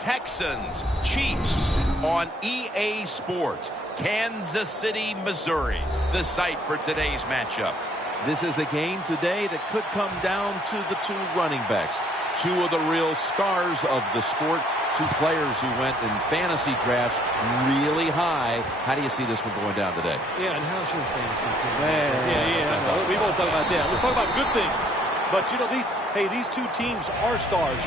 Texans, Chiefs on EA Sports, Kansas City, Missouri, the site for today's matchup. This is a game today that could come down to the two running backs. Two of the real stars of the sport. Two players who went in fantasy drafts really high. How do you see this one going down today? Yeah, and how's your fantasy team? Yeah. We won't talk about that. Let's talk about good things. But, you know, these two teams are stars.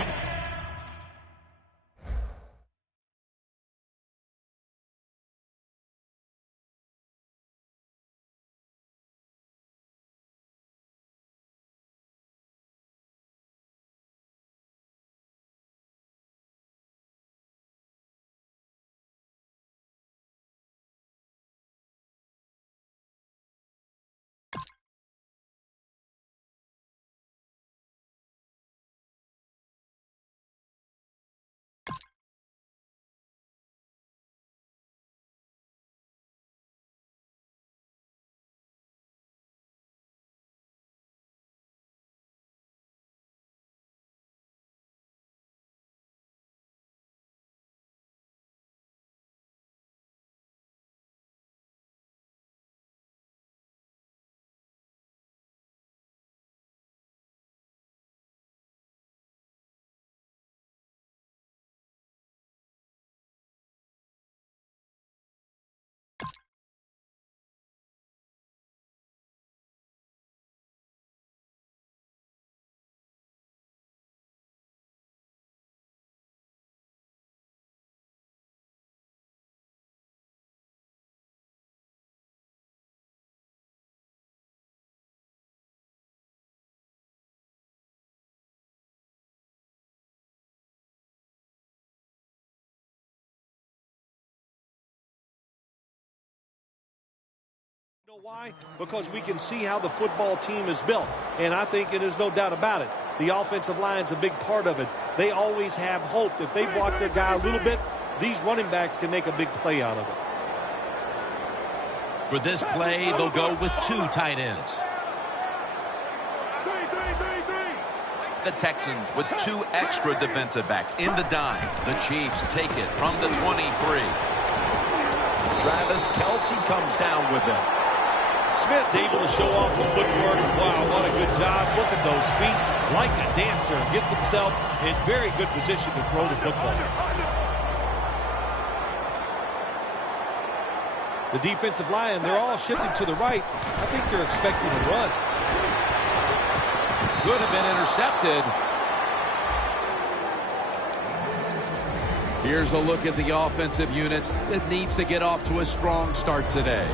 You know why? Because we can see how the football team is built. And I think it is no doubt about it. The offensive line's a big part of it. They always have hope. If they block their guy a little bit, these running backs can make a big play out of it. For this play, they'll go with two tight ends. The Texans with two extra defensive backs in the dime. The Chiefs take it from the 23. Travis Kelce comes down with them. Smith's able to show off the footwork. Wow, what a good job. Look at those feet. Like a dancer. Gets himself in very good position to throw the football. The defensive line, they're all shifting to the right. I think they're expecting a run. Could have been intercepted. Here's a look at the offensive unit that needs to get off to a strong start today.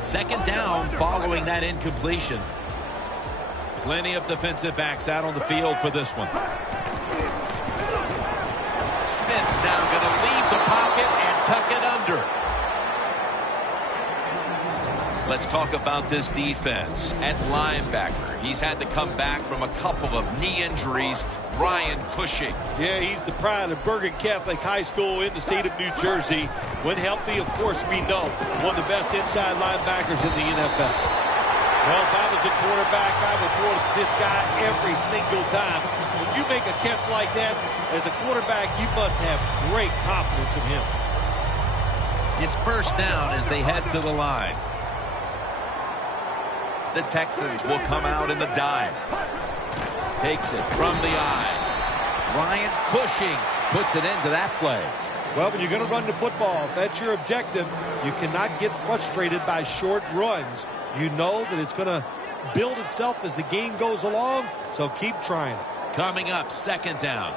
Second down following that incompletion. Plenty of defensive backs out on the field for this one. Smith's now going to leave the pocket and tuck it under. Let's talk about this defense. At linebacker, he's had to come back from a couple of knee injuries. Ryan Cushing. Yeah, he's the pride of Bergen Catholic High School in the state of New Jersey. When healthy, of course, we know one of the best inside linebackers in the NFL. Well, if I was a quarterback, I would throw it to this guy every single time. When you make a catch like that, as a quarterback, you must have great confidence in him. It's first down as they head to the line. The Texans will come out in the dime. Takes it from the eye. Ryan Cushing puts it into that play. Well, when you're going to run the football, if that's your objective, you cannot get frustrated by short runs. You know that it's going to build itself as the game goes along, so keep trying it. Coming up, second down.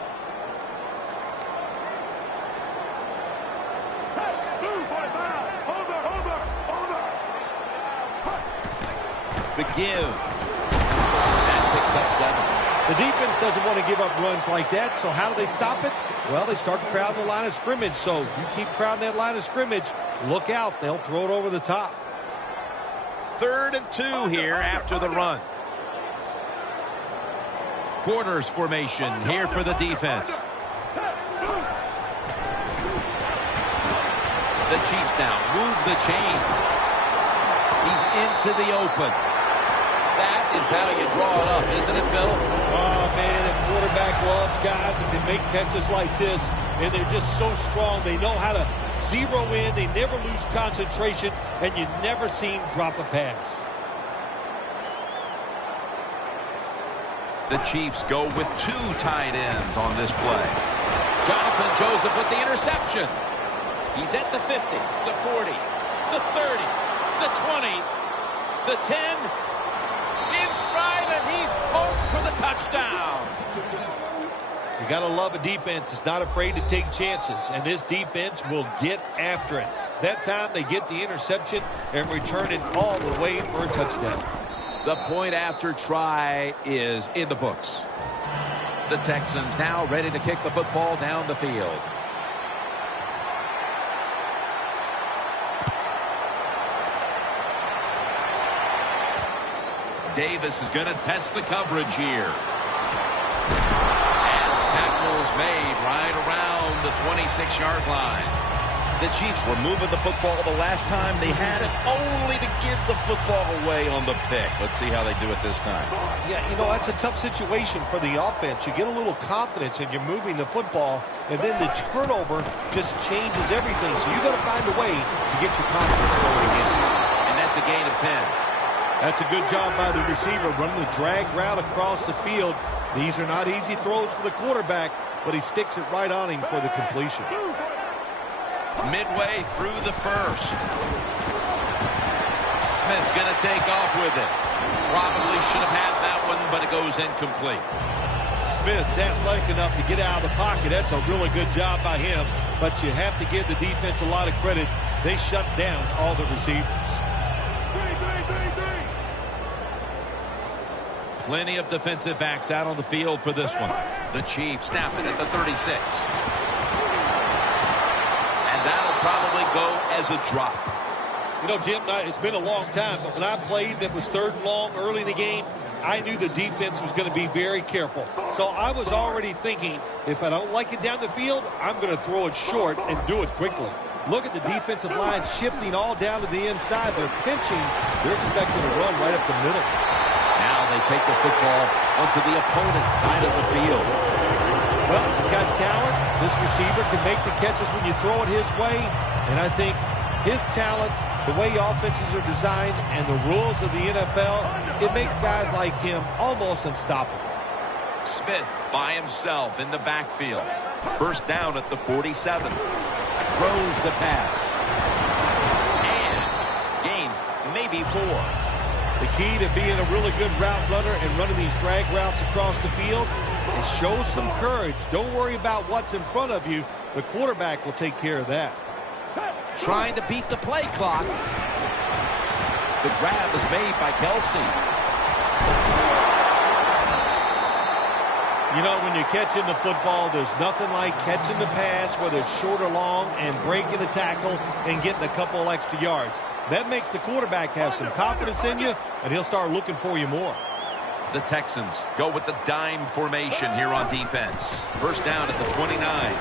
The give. That picks up 7. The defense doesn't want to give up runs like that, so how do they stop it? Well, they start crowding the line of scrimmage, so you keep crowding that line of scrimmage, look out, they'll throw it over the top. 3rd and 2 here after the run. Quarters formation here for the defense. The Chiefs now move the chains. He's into the open. That is how you draw it up, isn't it, Bill? Oh, man, a quarterback loves guys that can make catches like this, and they're just so strong. They know how to zero in. They never lose concentration, and you never see him drop a pass. The Chiefs go with 2 tight ends on this play. Jonathan Joseph with the interception. He's at the 50, the 40, the 30, the 20, the 10, in stride, and he's home for the touchdown. You got to love a defense that's not afraid to take chances, and this defense will get after it. That time they get the interception and return it all the way for a touchdown. The point after try is in the books. The Texans now ready to kick the football down the field. Davis is going to test the coverage here. And the tackle's made right around the 26-yard line. The Chiefs were moving the football the last time they had it, only to give the football away on the pick. Let's see how they do it this time. Yeah, you know, that's a tough situation for the offense. You get a little confidence and you're moving the football, and then the turnover just changes everything. So you got to find a way to get your confidence going again. And that's a gain of 10. That's a good job by the receiver, running the drag route across the field. These are not easy throws for the quarterback, but he sticks it right on him for the completion. Midway through the first. Smith's going to take off with it. Probably should have had that one, but it goes incomplete. Smith's athletic enough to get out of the pocket. That's a really good job by him, but you have to give the defense a lot of credit. They shut down all the receivers. Plenty of defensive backs out on the field for this one. The Chiefs snap it at the 36. That'll probably go as a drop. You know, Jim, it's been a long time, but when I played and it was 3rd and long early in the game, I knew the defense was going to be very careful. So I was already thinking, if I don't like it down the field, I'm going to throw it short and do it quickly. Look at the defensive line shifting all down to the inside. They're pinching. They're expecting to run right up the middle. Now they take the football onto the opponent's side of the field. Well, he's got talent. This receiver can make the catches when you throw it his way. And I think his talent, the way offenses are designed, and the rules of the NFL, it makes guys like him almost unstoppable. Smith by himself in the backfield. First down at the 47. Throws the pass. And gains maybe 4. The key to being a really good route runner and running these drag routes across the field is show some courage. Don't worry about what's in front of you. The quarterback will take care of that. Trying to beat the play clock. The grab is made by Kelsey. You know, when you're catching the football, there's nothing like catching the pass, whether it's short or long, and breaking a tackle and getting a couple extra yards. That makes the quarterback have some confidence in you, and he'll start looking for you more. The Texans go with the dime formation here on defense. First down at the 29.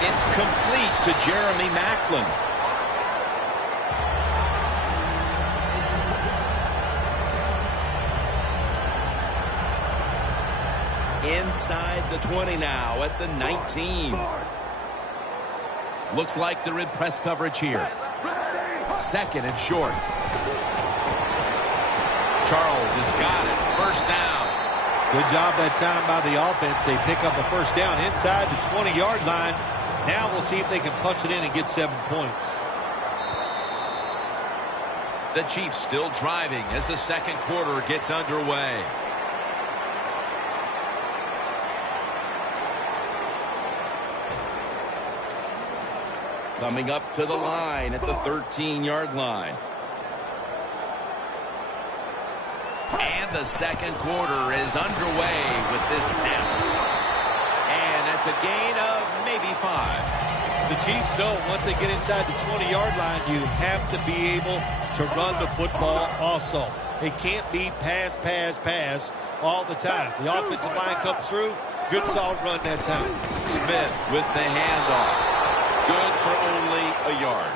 It's complete to Jeremy Maclin. Inside the 20 now at the 19. Looks like they're in press coverage here. 2nd and short. Charles has got it. First down. Good job that time by the offense. They pick up a first down inside the 20-yard line. Now we'll see if they can punch it in and get 7 points. The Chiefs still driving as the 2nd quarter gets underway. Coming up to the line at the 13-yard line. And the 2nd quarter is underway with this snap. And that's a gain of maybe 5. The Chiefs know once they get inside the 20-yard line, you have to be able to run the football also. It can't be pass, pass, pass all the time. The offensive line comes through. Good solid run that time. Smith with the handoff. Good for only a yard.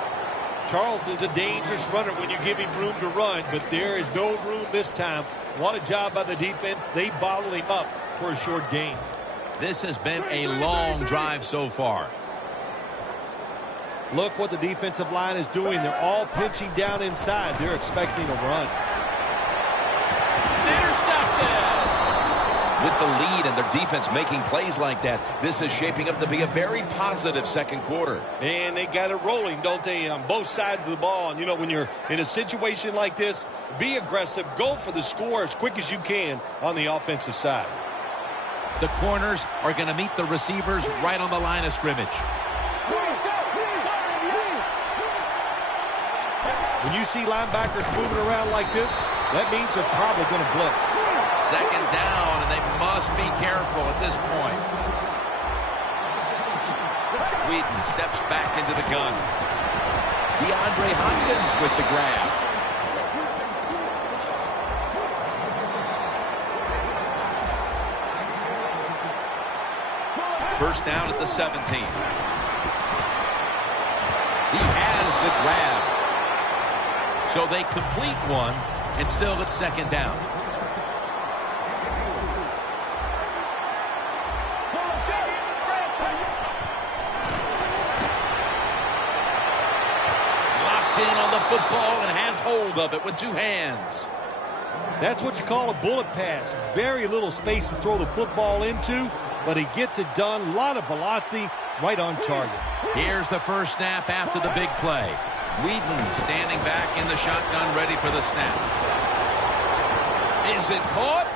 Charles is a dangerous runner when you give him room to run, but there is no room this time. What a job by the defense. They bottled him up for a short gain. This has been a long drive so far. Look what the defensive line is doing. They're all pinching down inside. They're expecting a run. Intercepted. With the lead and their defense making plays like that, this is shaping up to be a very positive second quarter. And they got it rolling, don't they, on both sides of the ball. And, you know, when you're in a situation like this, be aggressive. Go for the score as quick as you can on the offensive side. The corners are going to meet the receivers right on the line of scrimmage. When you see linebackers moving around like this, that means they're probably going to blitz. Second down, and they must be careful at this point. Wheaton steps back into the gun. DeAndre Hopkins with the grab. First down at the 17. He has the grab. So they complete one, and still it's second down. Locked in on the football and has hold of it with two hands. That's what you call a bullet pass. Very little space to throw the football into, but he gets it done. A lot of velocity, right on target. Here's the first snap after the big play. Whedon standing back in the shotgun, ready for the snap. Is it caught?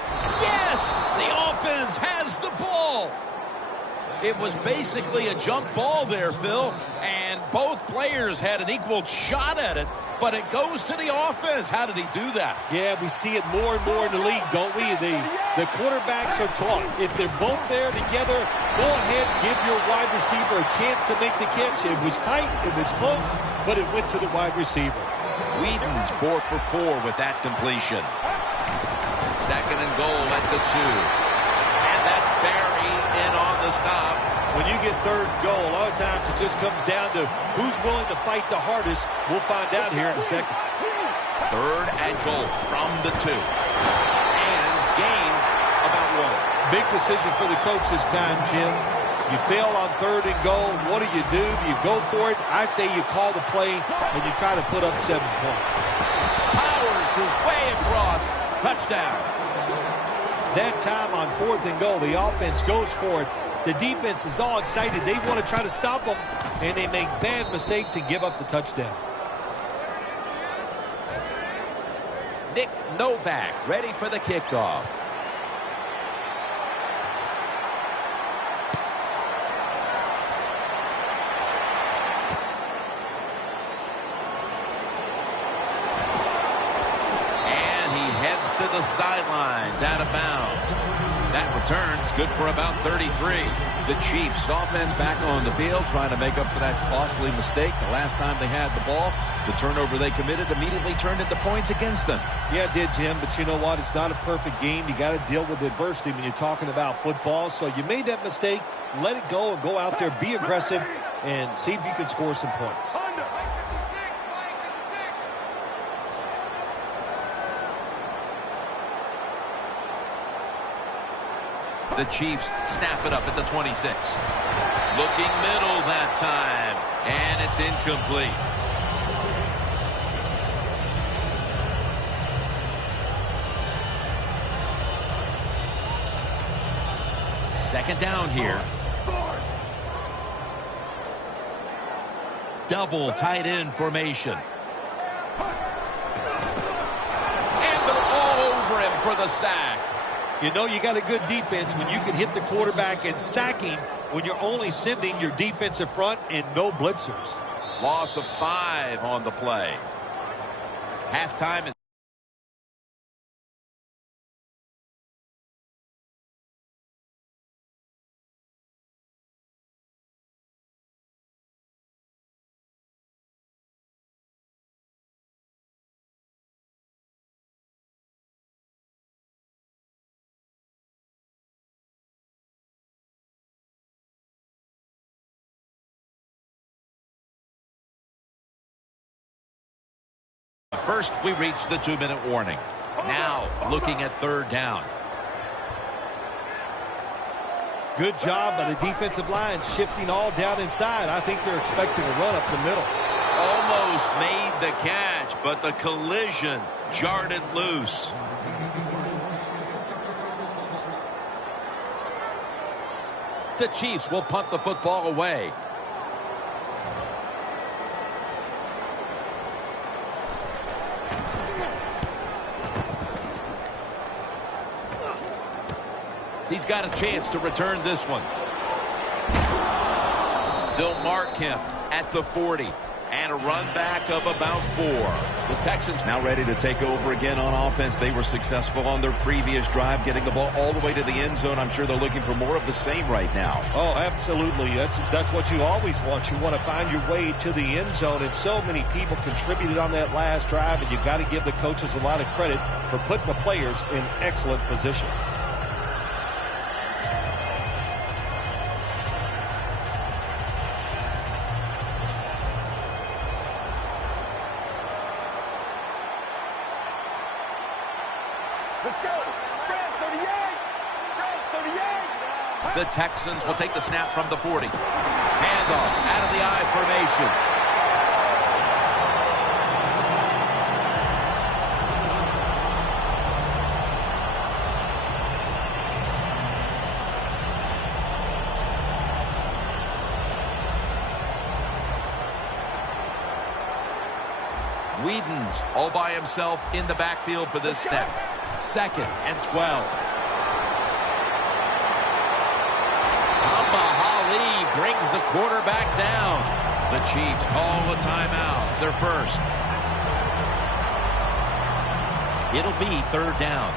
Yes! The offense has the ball. It was basically a jump ball there, Phil, and both players had an equal shot at it, but it goes to the offense. How did he do that? Yeah, we see it more and more in the league, don't we? The quarterbacks are taught. If they're both there together, go ahead and give your wide receiver a chance to make the catch. It was tight, it was close, but it went to the wide receiver. Whedon's 4 for 4 with that completion. Second and goal at the 2. And that's Barry in on the stop. When you get third and goal, a lot of times it just comes down to who's willing to fight the hardest. We'll find out here in a second. Third and goal from the 2. And gains about 1. Big decision for the coach this time, Jim. You fail on third and goal. What do? Do you go for it? I say you call the play and you try to put up 7 points. Powers is way across. Touchdown. That time on fourth and goal, the offense goes for it. The defense is all excited. They want to try to stop them, and they make bad mistakes and give up the touchdown. Nick Novak ready for the kickoff. To the sidelines, out of bounds. That return's good for about 33. The Chiefs offense back on the field trying to make up for that costly mistake. The last time they had the ball, the turnover they committed immediately turned into points against them. Yeah, it did, Jim, but you know what? It's not a perfect game. You got to deal with adversity when you're talking about football. So you made that mistake, let it go and go out there, be aggressive, and see if you can score some points. The Chiefs snap it up at the 26. Looking middle that time, and it's incomplete. Second down here. Double tight end formation. And they're all over him for the sack. You know you got a good defense when you can hit the quarterback and sack him when you're only sending your defensive front and no blitzers. Loss of 5 on the play. Halftime. First, we reach the 2-minute warning. Now, looking at third down. Good job by the defensive line shifting all down inside. I think they're expecting a run up the middle. Almost made the catch, but the collision jarred it loose. The Chiefs will punt the football away. He's got a chance to return this one. They'll mark him at the 40. And a run back of about 4. The Texans now ready to take over again on offense. They were successful on their previous drive, getting the ball all the way to the end zone. I'm sure they're looking for more of the same right now. Oh, absolutely. That's what you always want. You want to find your way to the end zone, and so many people contributed on that last drive, and you got to give the coaches a lot of credit for putting the players in excellent position. Let's go. Brad, 38. Brad, 38. The Texans will take the snap from the 40. Handoff out of the I formation. Whedon's all by himself in the backfield for this snap. 2nd and 12. Ali brings the quarterback down. The Chiefs call a timeout. Their first. It'll be third down.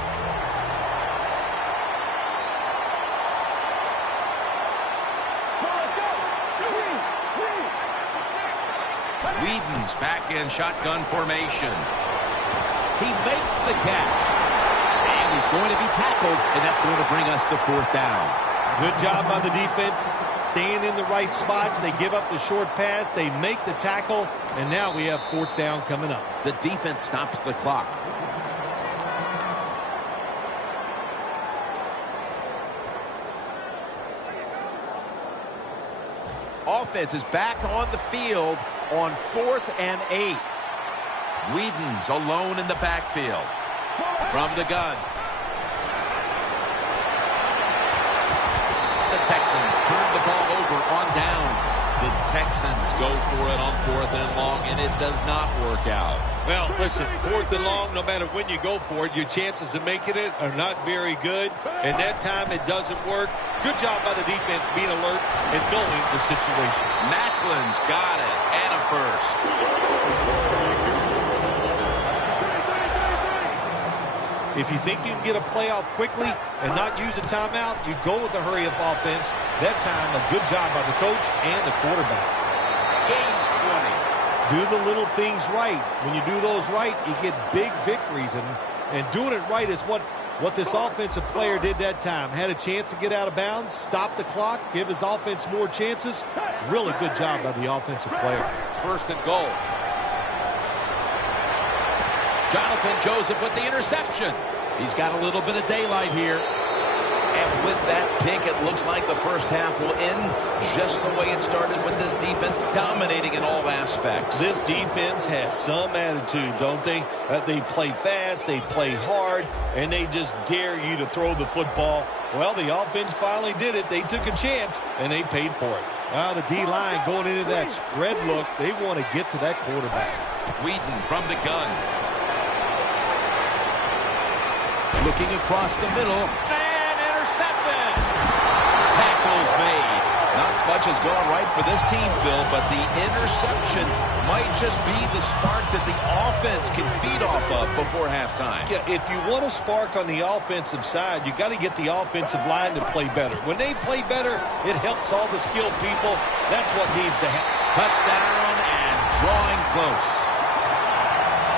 Whedon's back in shotgun formation. He makes the catch. And he's going to be tackled, and that's going to bring us to 4th down. Good job by the defense, staying in the right spots. They give up the short pass. They make the tackle, and now we have 4th down coming up. The defense stops the clock. Offense is back on the field on 4th and 8. Whedon's alone in the backfield. From the gun. The Texans turn the ball over on downs. The Texans go for it on 4th and long, and it does not work out. Well, listen, 4th and long, no matter when you go for it, your chances of making it are not very good. And that time it doesn't work. Good job by the defense being alert and knowing the situation. Macklin's got it, and a first. If you think you can get a playoff quickly and not use a timeout, you go with the hurry-up offense. That time, a good job by the coach and the quarterback. Gains 20. Do the little things right. When you do those right, you get big victories. And doing it right is what this offensive player did that time. Had a chance to get out of bounds, stop the clock, give his offense more chances. Really good job by the offensive player. 1st and goal. Jonathan Joseph with the interception. He's got a little bit of daylight here. And with that pick, it looks like the first half will end just the way it started, with this defense dominating in all aspects. This defense has some attitude, don't they? They play fast, they play hard, and they just dare you to throw the football. Well, the offense finally did it. They took a chance, and they paid for it. Now the D-line going into that spread look, they want to get to that quarterback. Whedon from the gun. Looking across the middle, and intercepted. Tackles made. Not much has gone right for this team, Phil, but the interception might just be the spark that the offense can feed off of before halftime. Yeah, if you want a spark on the offensive side, you got to get the offensive line to play better. When they play better, it helps all the skilled people. That's what needs to happen. Touchdown and drawing close.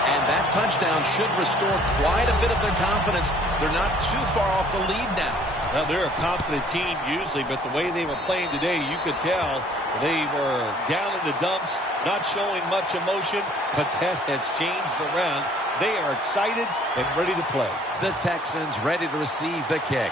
And that touchdown should restore quite a bit of their confidence. They're not too far off the lead now. Now, they're a confident team usually, but the way they were playing today, you could tell they were down in the dumps, not showing much emotion, but that has changed around. They are excited and ready to play. The Texans ready to receive the kick.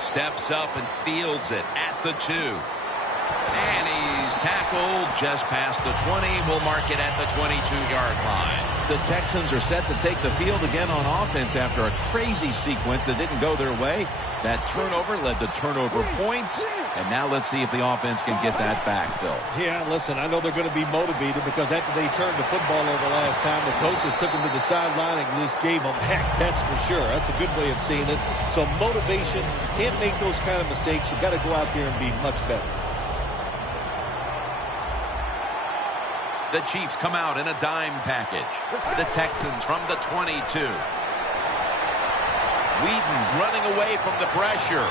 Steps up and fields it at the 2. And he's tackled just past the 20. We'll mark it at the 22-yard line. The Texans are set to take the field again on offense after a crazy sequence that didn't go their way. That turnover led to turnover points. And now let's see if the offense can get that back, Phil. Yeah, listen, I know they're going to be motivated because after they turned the football over last time, the coaches took them to the sideline and just gave them heck. That's for sure. That's a good way of seeing it. So motivation, can't make those kind of mistakes. You've got to go out there and be much better. The Chiefs come out in a dime package. The Texans from the 22. Whedon's running away from the pressure.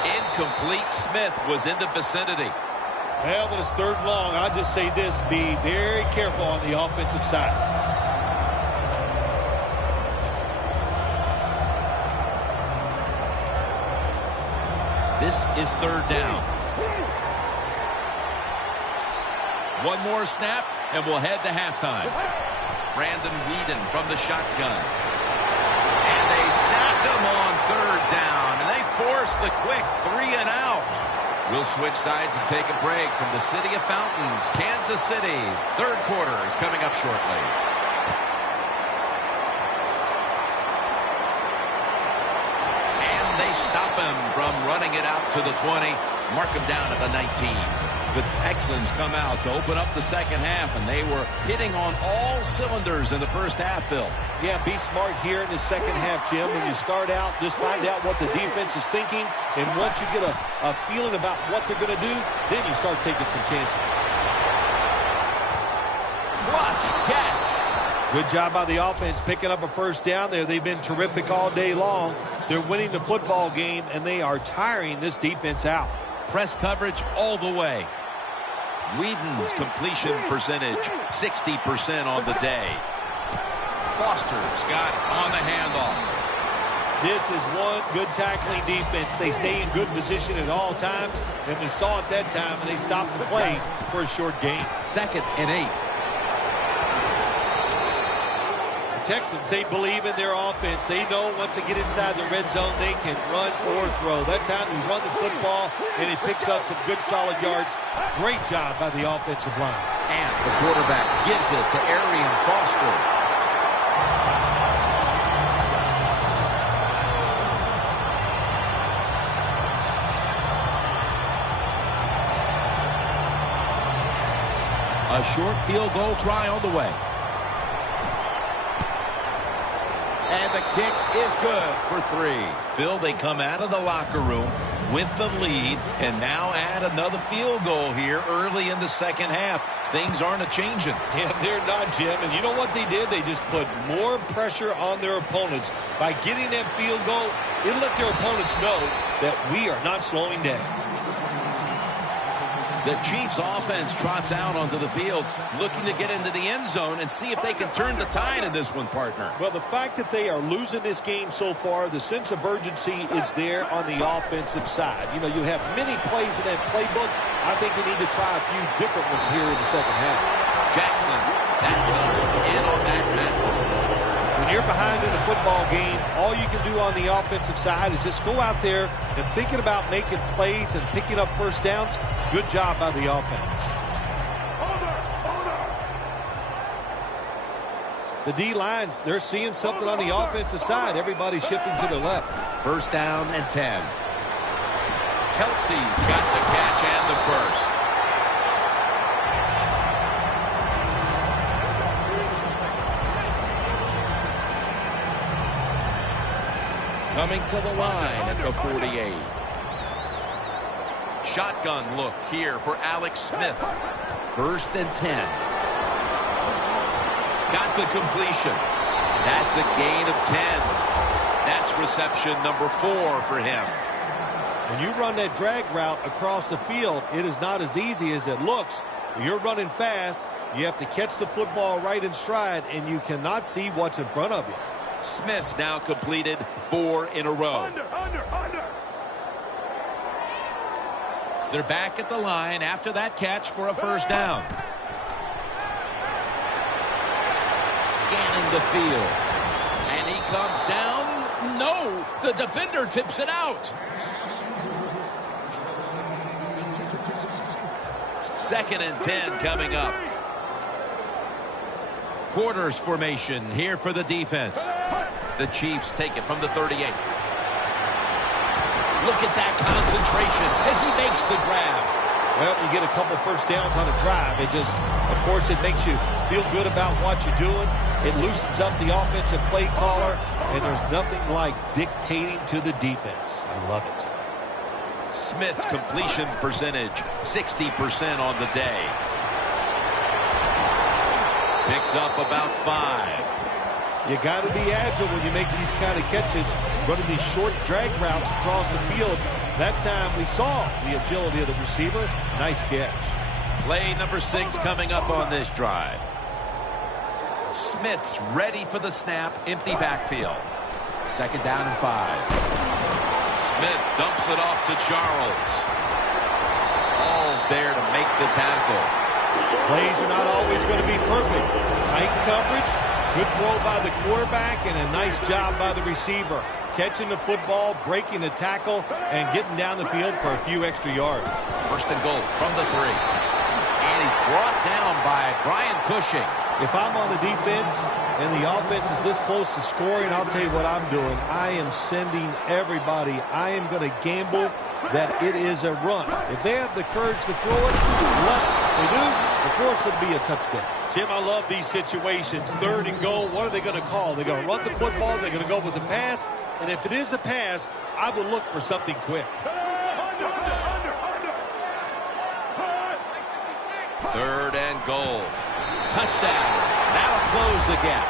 Incomplete. Smith was in the vicinity. Well, when it's third and long, I'll just say this. Be very careful on the offensive side. This is third down. One more snap, and we'll head to halftime. Brandon Whedon from the shotgun. And they sack him on third down. And they force the quick 3 and out. We'll switch sides and take a break from the City of Fountains, Kansas City. Third quarter is coming up shortly. And they stop him from running it out to the 20. Mark him down at the 19. The Texans come out to open up the second half, and they were hitting on all cylinders in the first half, Phil. Yeah, be smart here in the second half, Jim. When you start out, just find out what the defense is thinking, and once you get a feeling about what they're going to do, then you start taking some chances. Clutch catch. Good job by the offense picking up a first down there. They've been terrific all day long. They're winning the football game, and they are tiring this defense out. Press coverage all the way. Whedon's completion percentage, 60% on the day. Foster's got it on the handoff. This is one good tackling defense. They stay in good position at all times, and we saw it that time, and they stopped the play for a short gain. 2nd and 8. Texans, they believe in their offense. They know once they get inside the red zone, they can run or throw. That time he run the football, and he picks up some good solid yards. Great job by the offensive line. And the quarterback gives it to Arian Foster. A short field goal try on the way. And the kick is good for 3. Phil, they come out of the locker room with the lead and now add another field goal here early in the second half. Things aren't a-changing. Yeah, they're not, Jim. And you know what they did? They just put more pressure on their opponents. By getting that field goal, it'll let their opponents know that we are not slowing down. The Chiefs offense trots out onto the field, looking to get into the end zone and see if they can turn the tide in this one, partner. Well, the fact that they are losing this game so far, the sense of urgency is there on the offensive side. You know, you have many plays in that playbook. I think they need to try a few different ones here in the second half. Jackson, that time, in on that tackle. When you're behind in a football game, all you can do on the offensive side is just go out there and thinking about making plays and picking up first downs. Good job by the offense. The D-lines, they're seeing something on the offensive side. Everybody's shifting to the left. First down and 10. Kelsey's got the catch and the first. Coming to the line at the 48. Shotgun look here for Alex Smith. 1st and 10. Got the completion. That's a gain of 10. That's reception number 4 for him. When you run that drag route across the field, it is not as easy as it looks. You're running fast. You have to catch the football right in stride, and you cannot see what's in front of you. Smith's now completed 4 in a row. Under. They're back at the line after that catch for a first down. Scanning the field. And he comes down. No, the defender tips it out. Second and 10 coming up. Quarters formation here for the defense. The Chiefs take it from the 38. Look at that concentration as he makes the grab. Well, you get a couple first downs on a drive. It just, of course, it makes you feel good about what you're doing. It loosens up the offensive play caller, and there's nothing like dictating to the defense. I love it. Smith's completion percentage, 60% on the day. Picks up about 5. You got to be agile when you make these kind of catches, running these short drag routes across the field. That time we saw the agility of the receiver. Nice catch. Play number 6 coming up on this drive. Smith's ready for the snap. Empty backfield. Second down and 5. Smith dumps it off to Charles. Ball's there to make the tackle. Plays are not always going to be perfect. Tight coverage, good throw by the quarterback, and a nice job by the receiver. Catching the football, breaking the tackle, and getting down the field for a few extra yards. First and goal from the 3. And he's brought down by Brian Cushing. If I'm on the defense and the offense is this close to scoring, I'll tell you what I'm doing. I am sending everybody. I am going to gamble that it is a run. If they have the courage to throw it, let it. If they do, of course it'll be a touchdown. Jim, I love these situations. Third and goal, what are they going to call? They're going to run the football, they're going to go with a pass, and if it is a pass, I would look for something quick. Third and goal. Touchdown. That'll close the gap.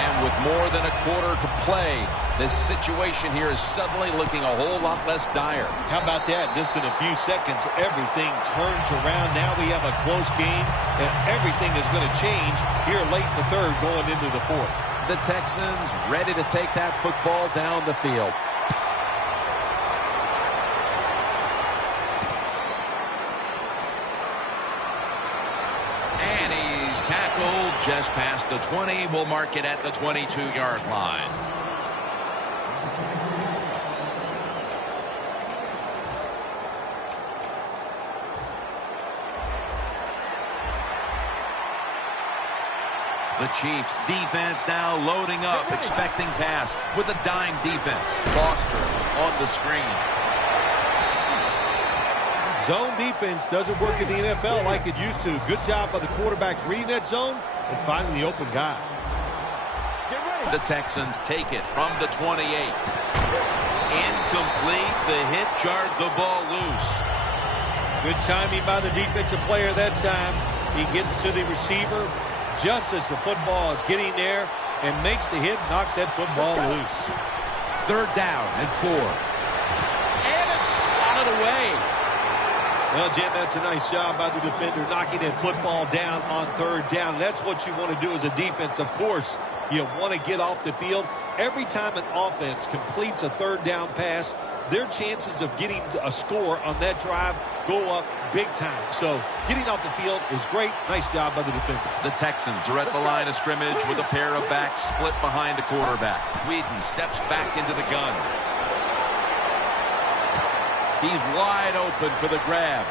And with more than a quarter to play, this situation here is suddenly looking a whole lot less dire. How about that? Just in a few seconds, everything turns around. Now we have a close game, and everything is going to change here late in the third going into the fourth. The Texans ready to take that football down the field. And he's tackled just past the 20. We'll mark it at the 22-yard line. The Chiefs defense now loading up, expecting pass with a dime defense. Foster on the screen. Zone defense doesn't work in the NFL like it used to. Good job by the quarterback reading that zone and finding the open guy. The Texans take it from the 28. Incomplete. The hit jarred the ball loose. Good timing by the defensive player that time. He gets to the receiver just as the football is getting there and makes the hit, knocks that football loose. Third down and 4. And it's swatted away. Well, Jim, that's a nice job by the defender knocking that football down on third down. That's what you want to do as a defense. Of course, you want to get off the field. Every time an offense completes a third down pass, their chances of getting a score on that drive go up big time. So getting off the field is great. Nice job by the defender. The Texans are at the line of scrimmage with a pair of backs split behind a quarterback. Whedon steps back into the gun. He's wide open for the grab.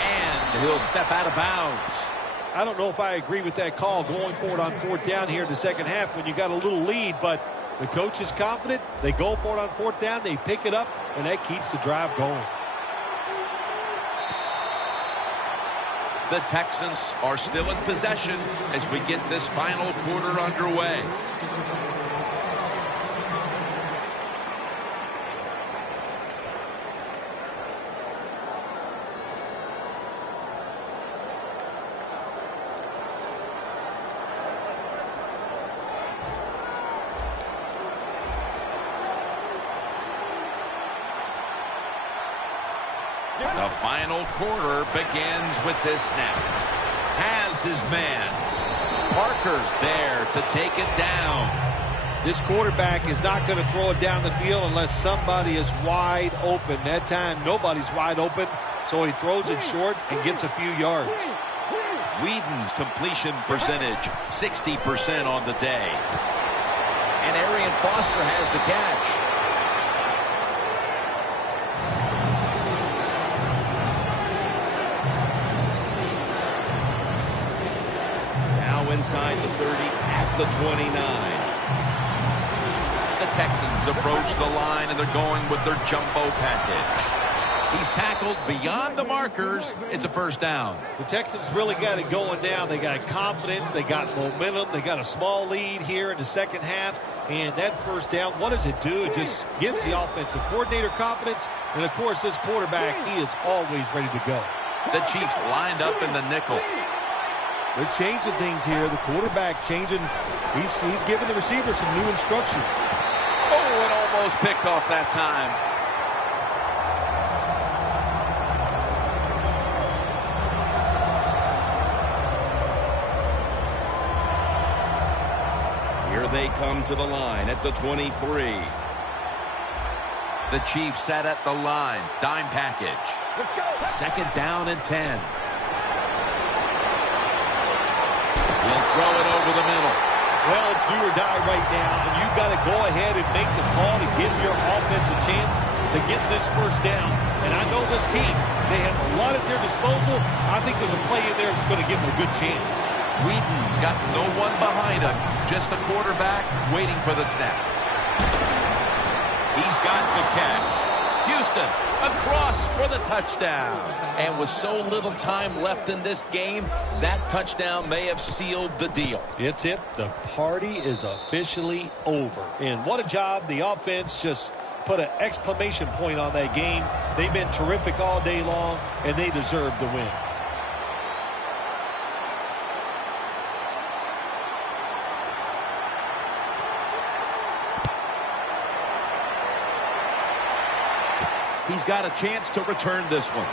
And he'll step out of bounds. I don't know if I agree with that call going forward on fourth down here in the second half when you got a little lead, but the coach is confident. They go for it on fourth down. They pick it up, and that keeps the drive going. The Texans are still in possession as we get this final quarter underway. Get The final quarter begins with this snap. Has his man. Parker's there to take it down. This quarterback is not going to throw it down the field unless somebody is wide open. That time, nobody's wide open, so he throws it short and gets a few yards. Whedon's completion percentage, 60% on the day. And Arian Foster has the catch. Now inside the 30 at the 29. The Texans approach the line, and they're going with their jumbo package. He's tackled beyond the markers. It's a first down. The Texans really got it going now. They got confidence. They got momentum. They got a small lead here in the second half. And that first down, what does it do? It just gives the offensive coordinator confidence. And, of course, this quarterback, he is always ready to go. The Chiefs lined up in the nickel. They're changing things here. The quarterback changing. He's giving the receiver some new instructions. Oh, it almost picked off that time. Here they come to the line at the 23. The Chiefs set at the line. Dime package. Let's go. Second down and 10. He'll throw it over the middle. Well, it's do or die right now, and you've got to go ahead and make the call to give your offense a chance to get this first down. And I know this team, they have a lot at their disposal. I think there's a play in there that's going to give them a good chance. Whedon's got no one behind him, just a quarterback waiting for the snap. He's got the catch. Houston across for the touchdown. And with so little time left in this game, that touchdown may have sealed the deal. It's it. The party is officially over. And what a job. The offense just put an exclamation point on that game. They've been terrific all day long, and they deserve the win. He's got a chance to return this one.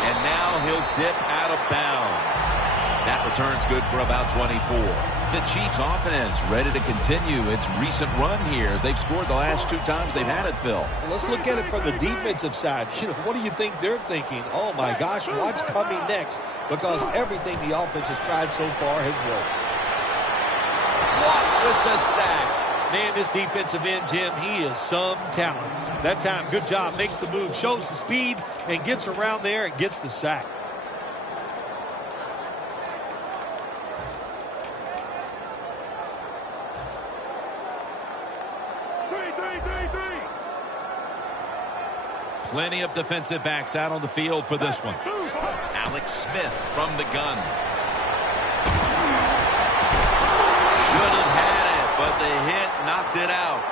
And now he'll dip out of bounds. That return's good for about 24. The Chiefs offense ready to continue its recent run here as they've scored the last 2 times they've had it, Phil. Well, let's look at it from the defensive side. What do you think they're thinking? Oh, my gosh, what's coming next? Because everything the offense has tried so far has worked. What with the sack? Man, this defensive end, Jim, he is some talent. That time, good job, makes the move, shows the speed, and gets around there and gets the sack. Plenty of defensive backs out on the field for this one. Alex Smith from the gun. Should have had it, but the hit knocked it out.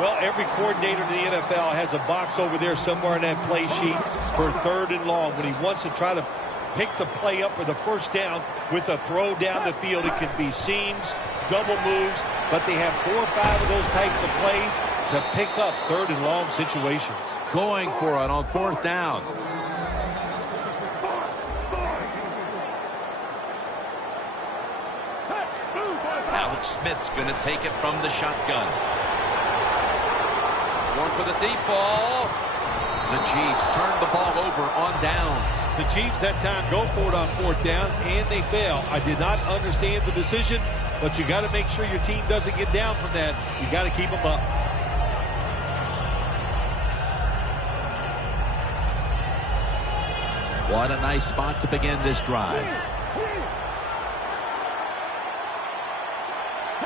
Well, every coordinator in the NFL has a box over there somewhere in that play sheet for 3rd and long. When he wants to try to pick the play up or the first down with a throw down the field, it can be seams, double moves, but they have 4 or 5 of those types of plays to pick up 3rd and long situations. Going for it on 4th down. Alex Smith's going to take it from the shotgun. Going for the deep ball. The Chiefs turn the ball over on downs. The Chiefs that time go for it on 4th down, and they fail. I did not understand the decision, but you got to make sure your team doesn't get down from that. You got to keep them up. What a nice spot to begin this drive.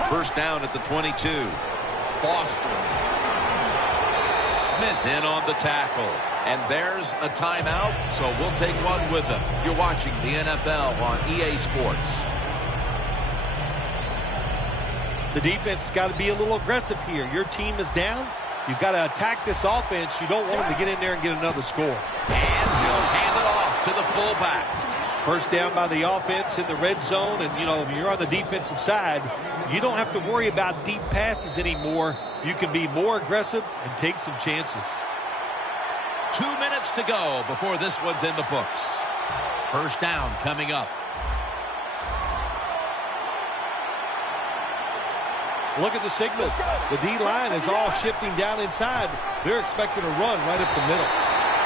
First down at the 22. Foster. Smith in on the tackle. And there's a timeout, so we'll take one with them. You're watching the NFL on EA Sports. The defense has got to be a little aggressive here. Your team is down. You've got to attack this offense. You don't want them to get in there and get another score. And he'll hand it off to the fullback. First down by the offense in the red zone. And, if you're on the defensive side, you don't have to worry about deep passes anymore. You can be more aggressive and take some chances. 2 minutes to go before this one's in the books. First down coming up. Look at the signals. The D-line is all shifting down inside. They're expecting a run right up the middle.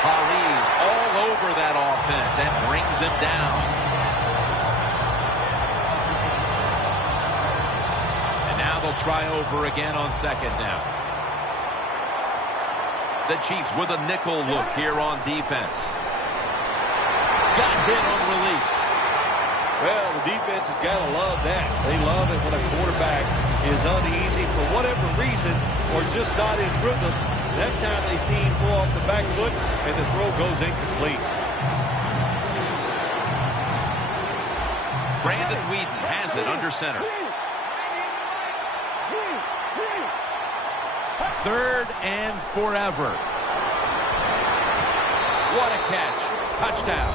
Paris all over that offense and brings him down. And now they'll try over again on second down. The Chiefs with a nickel look here on defense. Got hit on release. Well, the defense has got to love that. They love it when a quarterback is uneasy for whatever reason or just not in rhythm. That time they see him throw off the back foot and the throw goes incomplete. Brandon Weeden has it under center. Third and forever. What a catch. Touchdown.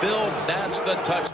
Phil, that's the touch.